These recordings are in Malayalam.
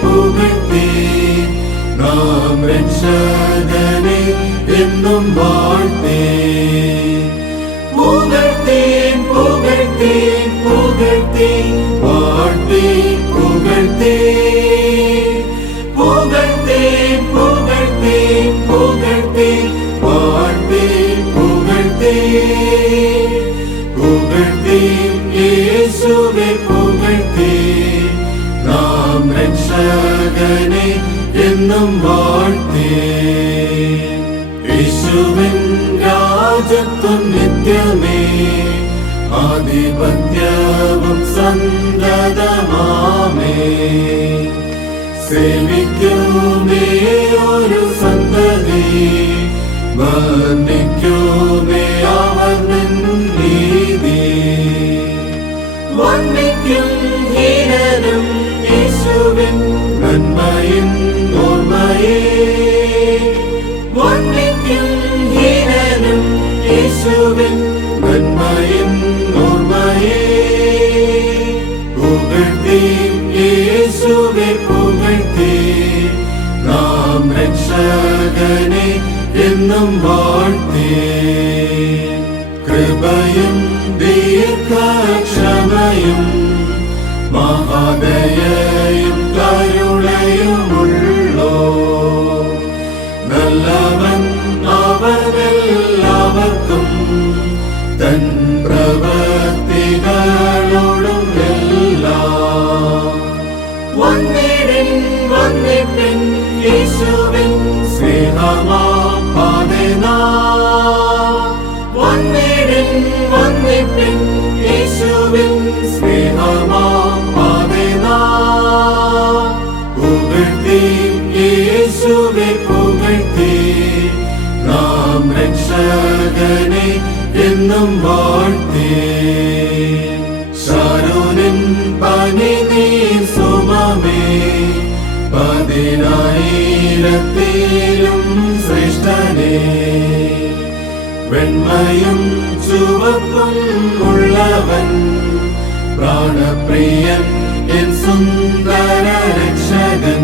പുകഴ്ത്തി നാം രക്ഷകനെ എന്നും വാഴ്ത്തി. പുകഴ്ത്തി പുകഴ്ത്തി പുകഴ്ത്തി വാഴ്ത്തി പുകഴ്ത്തി പുകഴ്ത്തി പുകഴ്ത്തി പുകഴ്ത്തി വാഴ്ത്തി പുകഴ്ത്തി പുകഴ്ത്തി യേശുവെ പുകഴ്ത്തി നാം രക്ഷകനെ എന്നും വാഴ്ത്തി. യേശുവിൻ രാജത്വം നിത്യമേ ആധിപത്യവും സന്തതമാമേ. സേവിക്കുമേ ഒരു സന്തതി വർണ്ണിക്കുമേ അവർ നീതി. വന്ദിക്കും ഹീനനും യേശുവിൻ നന്മയിൻ ഓർമ്മയെ. വന്ദിക്കും ഹീനനും യേശുവിൻ നന്മയിൻ ഓർമ്മയെ. പുകഴ്ത്തി യേശുവെ പുകഴ്ത്തി നാം രക്ഷകനെ എന്നും വാഴ്ത്തി. കൃപയും ദീർഘക്ഷമയും മഹാദയയും കരുണയുമുള്ളോ നല്ലവൻ അവനെല്ലാവർക്കും തൻ പ്രവൃത്തികളോടും എല്ലാം. വന്നിടിൻ വന്നിപ്പിൻ യേശുവിൻ സ്നേഹമാം പാതനാ. വന്നിടിൻ വന്നിപ്പിൻ യേശുവിൻ സ്നേഹമാം പാതനാ. പുകഴ്ത്തി യേശുവെ പുകഴ്ത്തി നാം രക്ഷകനെ എന്നും വാഴ്ത്തി. ശാരോനിൻ പനിനീർ സുമമേ പതിനായിരത്തിലും ശ്രേഷ്ഠനേ. വെണ്മയും ചുവപ്പും ഉള്ളവൻ പ്രാണപ്രിയൻ എൻ സുന്ദര രക്ഷകൻ.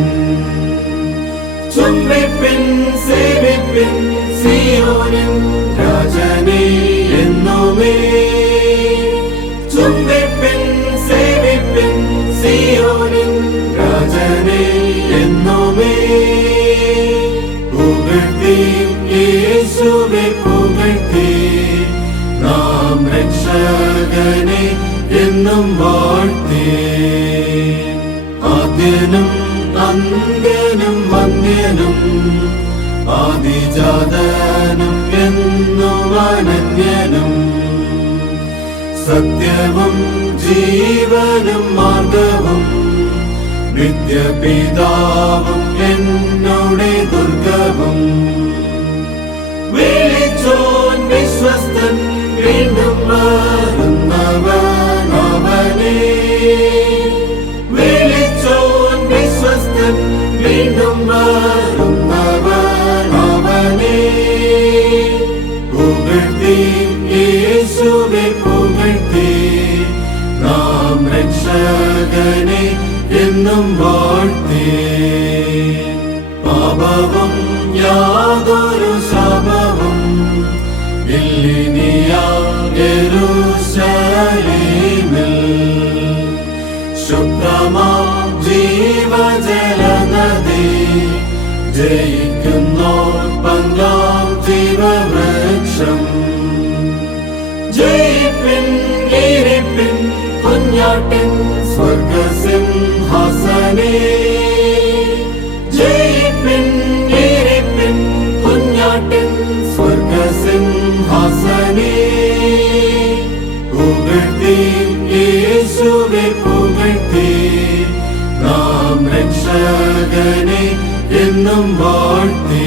ചുംബിപ്പിൻ സേവിപ്പിൻ സിയോനിൻ രാജനെ എന്നുമേ. ചുംബിപ്പിൻ സേവിപ്പിൻ സിയോനിൻ രാജനെ എന്നുമേ. പുകഴ്ത്തി യേശുവെ പുകഴ്ത്തി നാം രക്ഷകനെ എന്നും വാഴ്ത്തി. ആദ്യനും അന്ത്യനും വന്ദ്യനും ആദിജാതനും എന്നും അനന്യനും. സത്യവും ജീവനും മാർഗവും നിത്യപിതാവും എന്നോടെ ദുർഗവും. വിളിച്ചോൻ വിശ്വസ്തൻ വീണ്ടും വരുന്നവൻ അവനെ. വിളിച്ചോൻ വിശ്വസ്തൻ വീണ്ടും വരുന്നവൻ അവനെ. പുകഴ്ത്തി യേശുവെ പുകഴ്ത്തി നാം രക്ഷകനെ എന്നും വാഴ്ത്തി. പാപവും യാതൊരു ശാപവും ഇല്ലിനിയാം യെരൂശലേമിൽ. ശുദ്ധമാം ജീവജലനദി ജയിക്കുന്നോർ പങ്കാം ജീവവൃക്ഷം. ജയിപ്പിൻ ഇരിപ്പിൻ കുഞ്ഞാട്ടിൻ സ്വർഗസിംഹാസനേ. ജയിപ്പിൻ ഇരിപ്പിൻ കുഞ്ഞാട്ടിൻ സ്വർഗസിംഹാസനേ. പുകഴ്ത്തി യേശുവെ പുകഴ്ത്തി നാം രക്ഷകനെ എന്നും വാഴ്ത്തി.